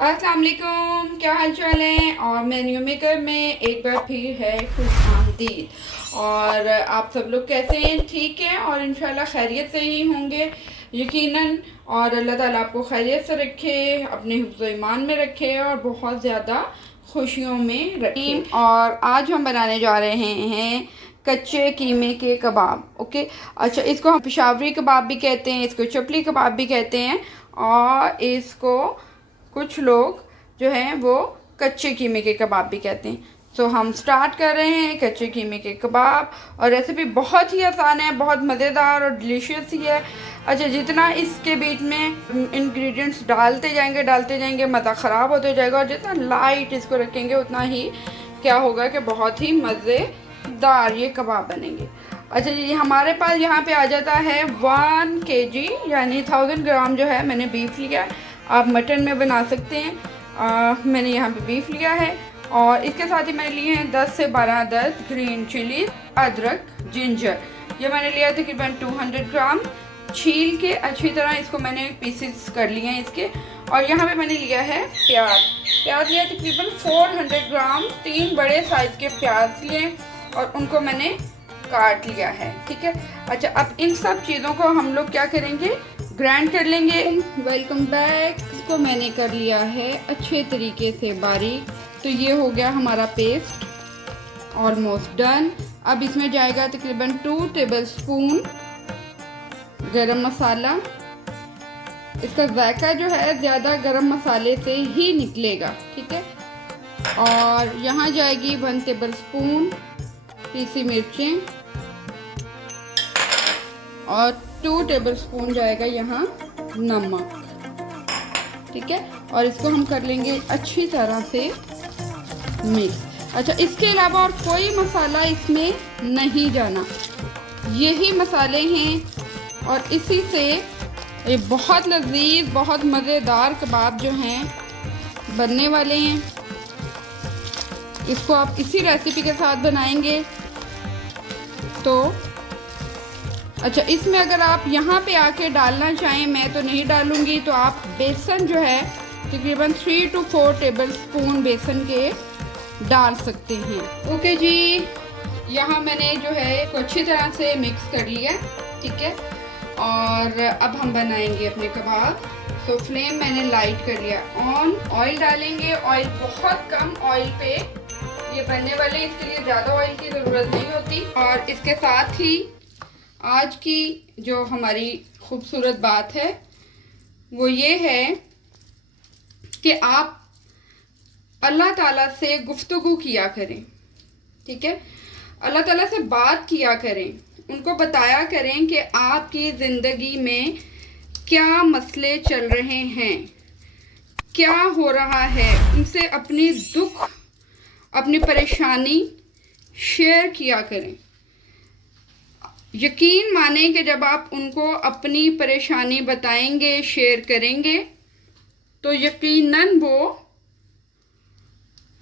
अस्सलाम वालेकुम, क्या हाल चाल है। और मैं न्यू मेकर में एक बार फिर है खुश आमदीद। और आप सब लोग कैसे हैं? ठीक है, और इंशाल्लाह खैरियत से ही होंगे यकीनन। और अल्लाह ताला आपको खैरियत से रखे, अपने हिफ्ज़ ईमान में रखे और बहुत ज़्यादा खुशियों में रखे। और आज हम बनाने जा रहे हैं कच्चे कीमे के कबाब। ओके, अच्छा, इसको हम पेशावरी कबाब भी कहते हैं, इसको चपली कबाब भी कहते हैं, और इसको कुछ लोग जो हैं वो कच्चे कीमे के कबाब भी कहते हैं। सो हम स्टार्ट कर रहे हैं कच्चे कीमे के कबाब। और रेसिपी बहुत ही आसान है, बहुत मज़ेदार और डिलीशियस ही है। अच्छा, जितना इसके बीच में इंग्रेडिएंट्स डालते जाएंगे मज़ा ख़राब होते जाएगा, और जितना लाइट इसको रखेंगे उतना ही क्या होगा कि बहुत ही मज़ेदार ये कबाब बनेंगे। अच्छा जी, हमारे पास यहाँ पे आ जाता है 1 kg यानी 1000 ग्राम जो है मैंने बीफ लिया है। आप मटन में बना सकते हैं। मैंने यहाँ पे बीफ लिया है, और इसके साथ ही मैंने लिए हैं 10 से 12 अदद ग्रीन चिली, अदरक, जिंजर। ये मैंने लिया तकरीबन 200 ग्राम। छील के अच्छी तरह इसको मैंने पीसेस कर लिए हैं इसके। और यहाँ पे मैंने लिया है प्याज लिया तकरीबन 400 ग्राम। 3 बड़े साइज़ के प्याज लिए और उनको मैंने काट लिया है। ठीक है, अच्छा, अब इन सब चीज़ों को हम लोग क्या करेंगे, ग्राइंड कर लेंगे। Welcome back. इसको मैंने कर लिया है अच्छे तरीके से बारीक। तो ये हो गया हमारा पेस्ट ऑलमोस्ट डन। अब इसमें जाएगा तकरीबन 2 टेबलस्पून गरम मसाला। इसका जायका जो है ज़्यादा गरम मसाले से ही निकलेगा। ठीक है, और यहाँ जाएगी 1 टेबलस्पून पीसी मिर्चें, और 2 टेबलस्पून जाएगा यहाँ नमक। ठीक है, और इसको हम कर लेंगे अच्छी तरह से मिक्स। अच्छा, इसके अलावा और कोई मसाला इसमें नहीं जाना, यही मसाले हैं, और इसी से ये बहुत लजीज, बहुत मज़ेदार कबाब जो हैं बनने वाले हैं। इसको आप इसी रेसिपी के साथ बनाएंगे तो अच्छा, इसमें अगर आप यहाँ पे आके डालना चाहें, मैं तो नहीं डालूँगी, तो आप बेसन जो है तकरीबन 3 to 4 टेबलस्पून बेसन के डाल सकते हैं। ओके जी, यहाँ मैंने जो है इसको अच्छी तरह से मिक्स कर लिया। ठीक है, और अब हम बनाएंगे अपने कबाब। तो फ्लेम मैंने लाइट कर लिया ऑन। ऑयल डालेंगे, ऑयल बहुत कम ऑयल पे ये बनने वाले, इसके लिए ज़्यादा ऑयल की ज़रूरत नहीं होती। और इसके साथ ही आज की जो हमारी खूबसूरत बात है वो ये है कि आप अल्लाह ताला से गुफ्तगू किया करें। ठीक है, अल्लाह ताला से बात किया करें, उनको बताया करें कि आपकी ज़िंदगी में क्या मसले चल रहे हैं, क्या हो रहा है। उनसे अपनी दुख, अपनी परेशानी शेयर किया करें। यकीन माने कि जब आप उनको अपनी परेशानी बताएंगे, शेयर करेंगे, तो यकीनन वो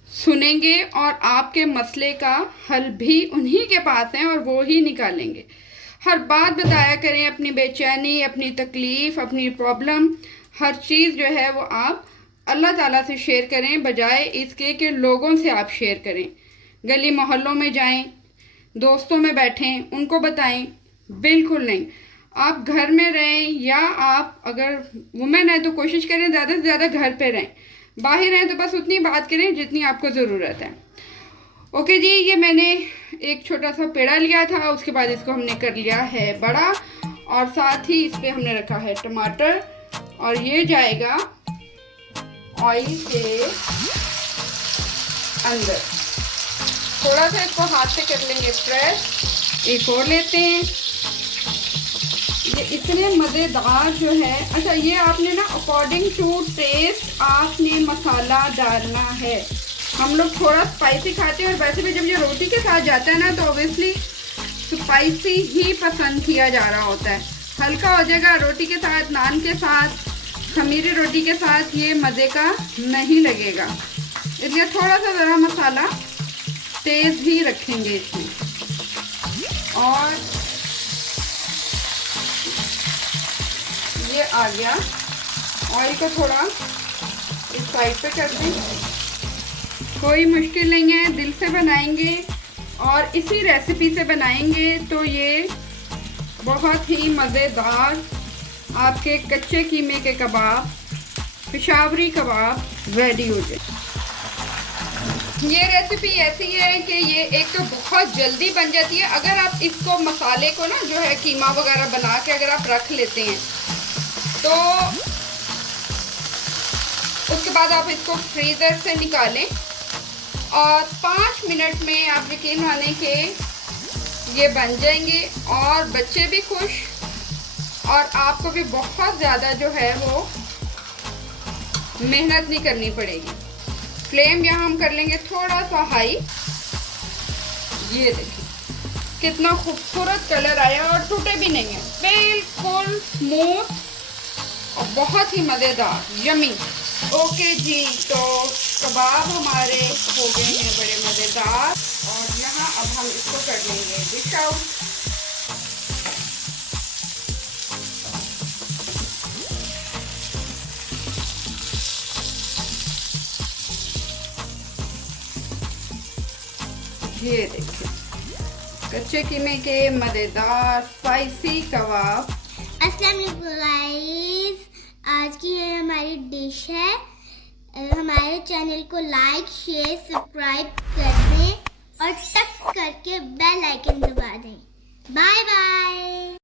सुनेंगे, और आपके मसले का हल भी उन्हीं के पास है और वो ही निकालेंगे। हर बात बताया करें, अपनी बेचैनी, अपनी तकलीफ़, अपनी प्रॉब्लम, हर चीज़ जो है वो आप अल्लाह ताला से शेयर करें, बजाय इसके कि लोगों से आप शेयर करें। गली मोहल्लों में जाएं, दोस्तों में बैठें, उनको बताएं, बिल्कुल नहीं। आप घर में रहें, या आप अगर वुमेन है तो कोशिश करें ज़्यादा से ज़्यादा घर पे रहें। बाहर रहें तो बस उतनी बात करें जितनी आपको ज़रूरत है। ओके जी, ये मैंने एक छोटा सा पेड़ा लिया था, उसके बाद इसको हमने कर लिया है बड़ा, और साथ ही इस पर हमने रखा है टमाटर, और ये जाएगा ऑयल के अंदर। थोड़ा सा इसको हाथ से कर लेंगे प्रेस। एक और लेते हैं, ये इतने मज़ेदार जो है। अच्छा, ये आपने ना अकॉर्डिंग टू टेस्ट आपने मसाला डालना है। हम लोग थोड़ा स्पाइसी खाते हैं, और वैसे भी जब ये रोटी के साथ जाता है ना तो ऑब्वियसली स्पाइसी ही पसंद किया जा रहा होता है। हल्का हो जाएगा रोटी के साथ, नान के साथ, खमीरी रोटी के साथ, ये मज़े का नहीं लगेगा। इसलिए थोड़ा सा ज़रा मसाला तेज़ ही रखेंगे इसमें। और ये आ गया, ऑयल को थोड़ा इस साइड पे कर दें। कोई मुश्किल नहीं है, दिल से बनाएंगे और इसी रेसिपी से बनाएंगे तो ये बहुत ही मज़ेदार आपके कच्चे कीमे के कबाब, पेशावरी कबाब रेडी हो जाए। ये रेसिपी ऐसी है कि ये एक तो बहुत जल्दी बन जाती है। अगर आप इसको मसाले को ना जो है कीमा वगैरह बना के अगर आप रख लेते हैं तो उसके बाद आप इसको फ्रीज़र से निकालें और 5 मिनट में आप यकीन माने कि ये बन जाएंगे और बच्चे भी खुश और आपको भी बहुत ज़्यादा जो है वो मेहनत नहीं करनी पड़ेगी। फ्लेम यहाँ हम कर लेंगे थोड़ा सा हाई। ये देखिए कितना खूबसूरत कलर आया और टूटे भी नहीं है, बिल्कुल स्मूथ और बहुत ही मज़ेदार यमी। ओके जी, तो कबाब हमारे हो गए हैं बड़े मज़ेदार और यहाँ अब हम इसको कर लेंगे डिश आउट। ये देखिए कच्चे कीमे के मज़ेदार स्पाइसी कबाब। अस्सलाम वालेकुम गाइस, आज की ये हमारी डिश है। हमारे चैनल को लाइक शेयर सब्सक्राइब कर दें और टक करके बेल आइकन दबा दें। Bye bye.